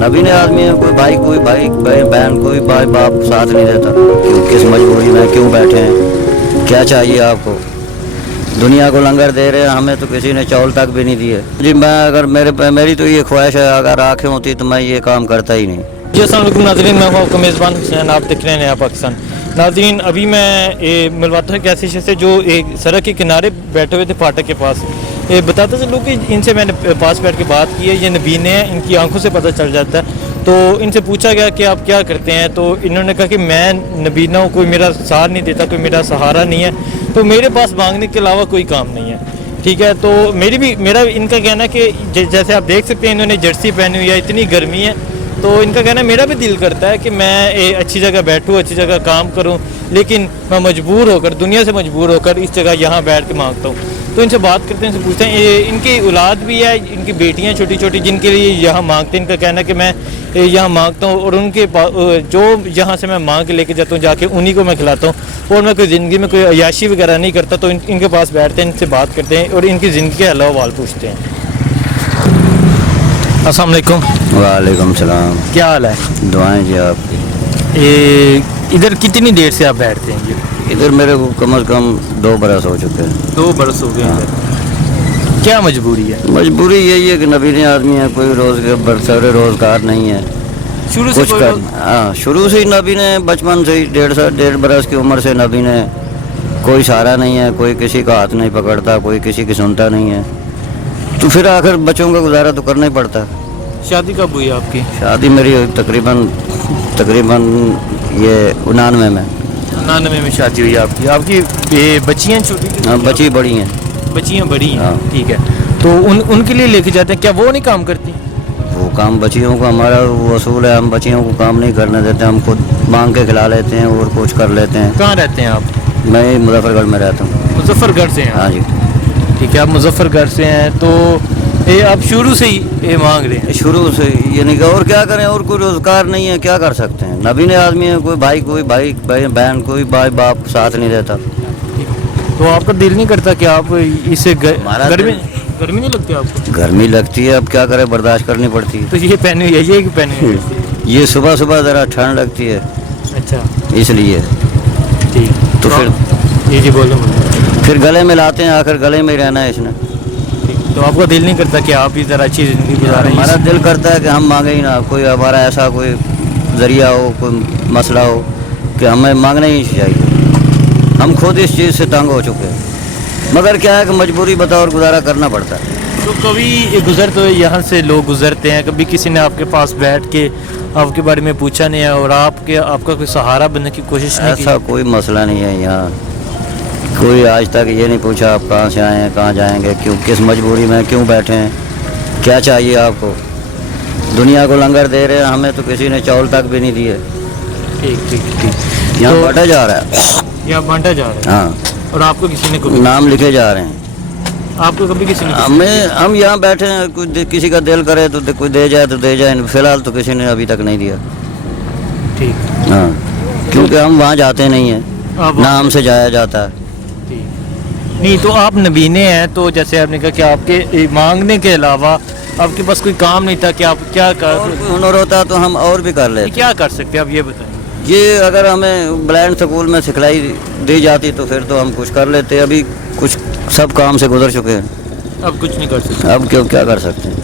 नबीने आदमी है, कोई भाई बहन कोई भाई बाप साथ नहीं देता। क्यों, किस मजबूरी में क्यों बैठे हैं, क्या चाहिए आपको? दुनिया को लंगर दे रहे हैं, हमें तो किसी ने चावल तक भी नहीं दिए जी। मैं अगर मेरी तो ये ख्वाहिश है, अगर आंखें होती तो मैं ये काम करता ही नहीं। जी अस्सलाम वालेकुम नाज़रीन, मैं हूं आपका मेज़बान हुसैन, आप देख रहे हैं नया पाकिस्तान। नाज़रीन, अभी मैं मिलवाता हूँ एक ऐसे शख्स से जो एक सड़क के किनारे बैठे हुए थे फाटक के पास। बताता चलूँ कि इनसे मैंने पास बैठ के बात की है, ये नबीने हैं, इनकी आंखों से पता चल जाता है। तो इनसे पूछा गया कि आप क्या करते हैं, तो इन्होंने कहा कि मैं नबीना हूँ, कोई मेरा साथ नहीं देता, कोई मेरा सहारा नहीं है, तो मेरे पास मांगने के अलावा कोई काम नहीं है। ठीक है, तो मेरा इनका कहना है कि जैसे आप देख सकते हैं इन्होंने जर्सी पहनी हुई है, इतनी गर्मी है, तो इनका कहना है मेरा भी दिल करता है कि मैं एक अच्छी जगह बैठूँ, अच्छी जगह काम करूँ, लेकिन मैं मजबूर होकर, दुनिया से मजबूर होकर इस जगह यहाँ बैठ के मांगता हूँ। तो इनसे बात करते हैं, इनसे पूछते हैं, इनकी औलाद भी है, इनकी बेटियाँ छोटी छोटी जिनके लिए यहाँ मांगते हैं। इनका कहना है कि मैं यहाँ मांगता हूँ और उनके जो यहाँ से मैं मांग के लेके जाता हूँ, जाके उन्हीं को मैं खिलाता हूँ, और मैं कोई ज़िंदगी में कोई अयाशी वगैरह नहीं करता। तो इनके पास बैठते हैं, इनसे बात करते हैं और इनकी ज़िंदगी के अहवाल पूछते हैं। अस्सलाम वालेकुम। वालेकुम सलाम। क्या हाल है? दुआएं जी आपकी। इधर कितनी देर से आप बैठते हैं जी? इधर मेरे को कम से कम 2 बरस हो चुके हैं। 2 बरस हो गए। हाँ। क्या मजबूरी है? मजबूरी यही है कि नबीने आदमी है, कोई रोजगार नहीं है, शुरू से कुछ कर। हाँ, शुरू से ही नबीने, बचपन से ही 1.5 बरस की उम्र से नबीने, कोई सहारा नहीं है, कोई किसी का हाथ नहीं पकड़ता, कोई किसी की सुनता नहीं है, तो फिर आखिर बच्चों का गुजारा तो करना ही पड़ता है। शादी कब हुई आपकी? शादी मेरी तकरीबन ये 99 में। 99 में शादी हुई आपकी। आपकी बच्चियाँ छोटी? हाँ, बच्ची बड़ी हैं। बच्चियाँ बड़ी हैं। हाँ। ठीक है, तो उनके लिए लेके जाते हैं, क्या वो नहीं काम करती? वो काम बच्चियों को, हमारा वो असूल है, हम बच्चियों को काम नहीं करने देते, हम खुद मांग के खिला लेते हैं और कुछ कर लेते हैं। कहाँ रहते हैं आप? मैं मुजफ्फरगढ़ में रहता हूँ। मुजफ्फरगढ़ से हैं? हाँ जी। ठीक है, आप मुजफ्फरगढ़ से हैं, तो आप शुरू से ही ये मांग रहे हैं? शुरू से ये नहीं, और क्या करें, और कोई रोजगार नहीं है, क्या कर सकते हैं। नबीने आदमी है, कोई भाई बहन कोई भाई बाप साथ नहीं देता। तो आपका दिल नहीं करता कि आप इसे गर्मी नहीं लगती आपको? गर्मी लगती है, अब क्या करें, बर्दाश्त करनी पड़ती है। तो ये पहनी हुई है, ये पहनी हुई है? ये सुबह ज़रा ठंड लगती है। अच्छा, इसलिए। ठीक। तो फिर जी बोलो। फिर गले में लाते हैं, आखिर गले में ही रहना है इसने। तो आपका दिल नहीं करता कि आप भी ज़रा अच्छी ज़िंदगी गुजारें? हमारा दिल करता है कि हम मांगे ही ना, कोई हमारा ऐसा कोई ज़रिया हो, कोई मसला हो कि हमें मांगना ही चाहिए। हम खुद इस चीज़ से तंग हो चुके हैं, मगर क्या है कि मजबूरी बताओ और गुजारा करना पड़ता है। तो कभी तो यहाँ से लोग गुजरते हैं, कभी किसी ने आपके पास बैठ के आपके बारे में पूछा नहीं है और आपका कोई सहारा बनने की कोशिश नहीं की? ऐसा कोई मसला नहीं है यहाँ, कोई आज तक ये नहीं पूछा आप कहाँ से आए हैं, कहाँ जाएंगे, क्यों, किस मजबूरी में क्यों बैठे हैं, क्या चाहिए आपको? दुनिया को लंगर दे रहे हैं, हमें तो किसी ने चावल तक भी नहीं दिए। ठीक। यहाँ तो बांटा जा रहा है। यहाँ बांटा जा रहा है? हाँ। और आपको किसी ने कभी नाम लिखे जा रहे हैं। आपको कभी किसी ने हम यहाँ बैठे हैं, कोई किसी का दिल करे तो कोई दे जाए, फिलहाल तो किसी ने अभी तक नहीं दिया। ठीक। हाँ, क्योंकि हम वहाँ जाते नहीं हैं, ना हमसे जाया जाता है। नहीं, तो आप नबीने हैं, तो जैसे आपने कहा कि आपके मांगने के अलावा आपके पास कोई काम नहीं था कि आप क्या कर, हुनर होता तो हम और भी कर लेते। क्या कर सकते हैं आप ये बताएं? ये अगर हमें ब्लाइंड स्कूल में सिखलाई दी जाती तो फिर तो हम कुछ कर लेते। अभी कुछ सब काम से गुजर चुके हैं, अब कुछ नहीं कर सकते। अब क्या कर सकते हैं।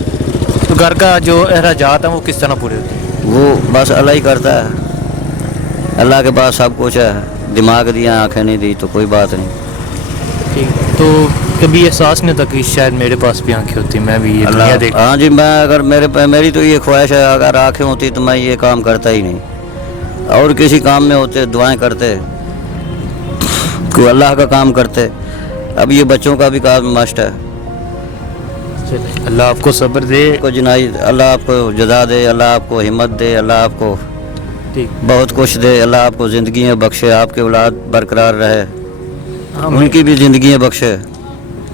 तो घर का जो अखराजात है वो किस तरह पूरे होते हैं? वो बस अल्लाह ही करता है, अल्लाह के पास सब कुछ है, दिमाग दिया, आंखें नहीं दी तो कोई बात नहीं। ठीक। तो कभी एहसास नहीं होता कि शायद मेरे पास भी आंखें होती, मैं भी ये दुनिया देख। हाँ जी, मैं अगर मेरी तो ये ख्वाहिश है, अगर आंखें होती तो मैं ये काम करता ही नहीं, और किसी काम में होते, दुआएं करते, कोई अल्लाह का काम करते। अब ये बच्चों का भी काम मस्ट है। अल्लाह आपको सब्र दे, अल्लाह आपको जज़ा दे, अल्लाह आपको हिम्मत दे, अल्लाह आपको ठीक बहुत कुछ दे, अल्लाह आपको ज़िंदगी में बख्शे, आपके औलाद बरकरार रहे, उनकी भी ज़िंदगी बख्शे।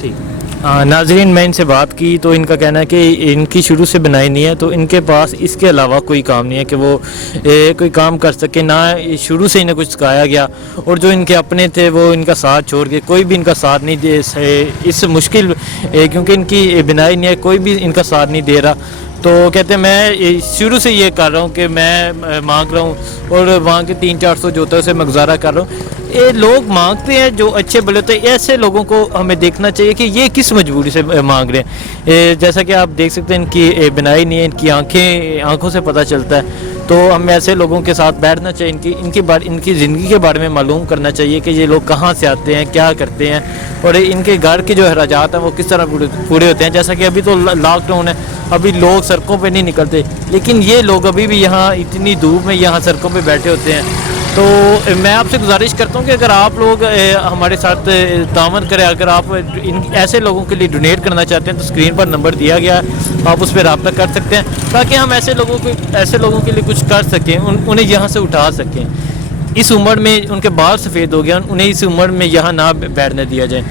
ठीक। नाजरीन, मैं इनसे बात की तो इनका कहना है कि इनकी शुरू से बनाई नहीं है, तो इनके पास इसके अलावा कोई काम नहीं है कि वो कोई काम कर सके, ना शुरू से इन्हें कुछ सिखाया गया, और जो इनके अपने थे वो इनका साथ छोड़ के कोई भी इनका साथ नहीं दे इस मुश्किल क्योंकि इनकी बनाई नहीं है, कोई भी इनका साथ नहीं दे रहा। तो कहते हैं मैं शुरू से ये कर रहा हूँ कि मैं मांग रहा हूँ और वहाँ के 300-400 जो होता है उसे मैं गुजारा कर रहा हूँ। ये लोग मांगते हैं जो अच्छे भले होते हैं, ऐसे लोगों को हमें देखना चाहिए कि ये किस मजबूरी से मांग रहे हैं। जैसा कि आप देख सकते हैं इनकी बनाई नहीं है, इनकी आंखों से पता चलता है। तो हमें ऐसे लोगों के साथ बैठना चाहिए, इनकी ज़िंदगी के बारे में मालूम करना चाहिए कि ये लोग कहाँ से आते हैं, क्या करते हैं, और इनके घर के जो अखराजात हैं वो किस तरह पूरे होते हैं। जैसा कि अभी तो लॉकडाउन है, अभी लोग सड़कों पे नहीं निकलते, लेकिन ये लोग अभी भी यहाँ इतनी धूप में यहाँ सड़कों पे बैठे होते हैं। तो मैं आपसे गुजारिश करता हूँ कि अगर आप लोग हमारे साथ तावन करें, अगर आप इन ऐसे लोगों के लिए डोनेट करना चाहते हैं तो स्क्रीन पर नंबर दिया गया है, आप उस पर रब्ता कर सकते हैं, ताकि हम ऐसे लोगों के लिए कुछ कर सकें, उन्हें यहाँ से उठा सकें। इस उम्र में उनके बाल सफ़ेद हो गया, उन्हें इस उम्र में यहाँ ना बैठने दिया जाए।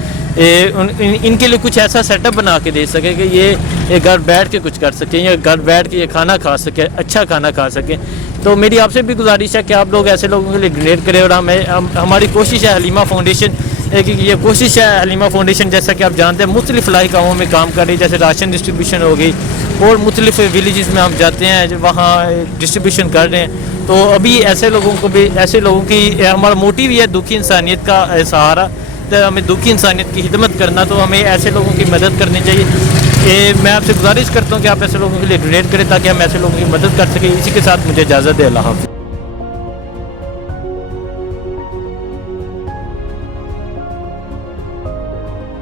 इनके लिए कुछ ऐसा सेटअप बना के दे सके कि ये घर बैठ के कुछ कर सकें, या घर बैठ के ये खाना खा सके, अच्छा खाना खा सकें। तो मेरी आपसे भी गुजारिश है कि आप लोग ऐसे लोगों के लिए डोनेट करें, और हमारी कोशिश है हलीमा फाउंडेशन कि ये कोशिश है हलीमा फाउंडेशन, जैसा कि आप जानते हैं मुख्तलिफ फलाही कामों में काम कर रही है, जैसे राशन डिस्ट्रीब्यूशन हो गई, और मुख्तलिफ विलेजेस में हम जाते हैं वहाँ डिस्ट्रीब्यूशन कर रहे हैं। तो अभी ऐसे लोगों की हमारा मोटिव ये है दुखी इंसानियत का सहारा, तो हमें दुखी इंसानियत की खिदमत करना, तो हमें ऐसे लोगों की मदद करनी चाहिए। मैं आपसे गुजारिश करता हूँ कि आप ऐसे लोगों के लिए डोनेट करें ताकि हम ऐसे लोगों की मदद कर सकें। इसी के साथ मुझे इजाज़त है। अल्लाह हाफ़िज़।